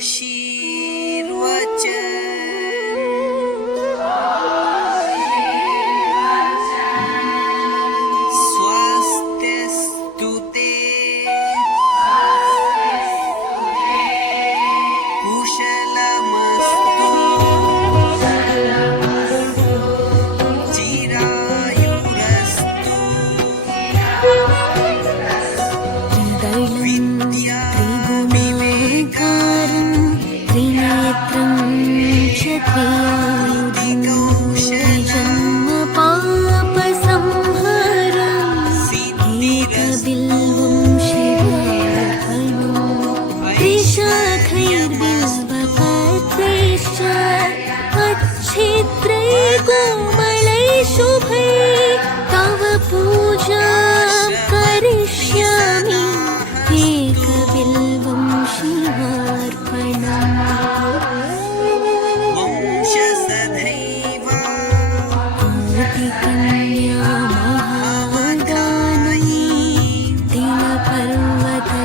she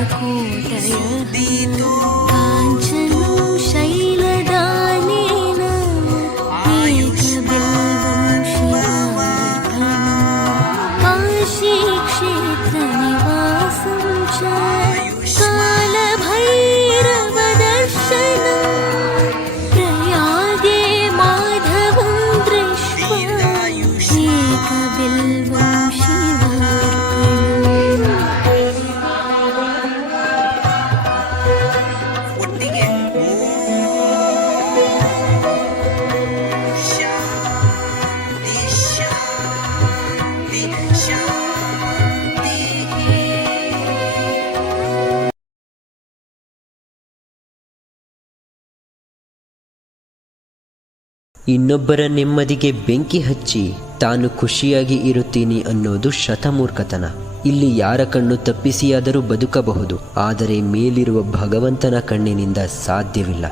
哭在原。ಇನ್ನೊಬ್ಬರ ನೆಮ್ಮದಿಗೆ ಬೆಂಕಿ ಹಚ್ಚಿ, ತಾನು ಖುಷಿಯಾಗಿ ಇರುತ್ತೀನಿ ಅನ್ನೋದು ಶತಮೂರ್ಖತನ. ಇಲ್ಲಿ ಯಾರ ಕಣ್ಣು ತಪ್ಪಿಸಿಯಾದರೂ ಬದುಕಬಹುದು, ಆದರೆ ಮೇಲಿರುವ ಭಗವಂತನ ಕಣ್ಣಿನಿಂದ ಸಾಧ್ಯವಿಲ್ಲ.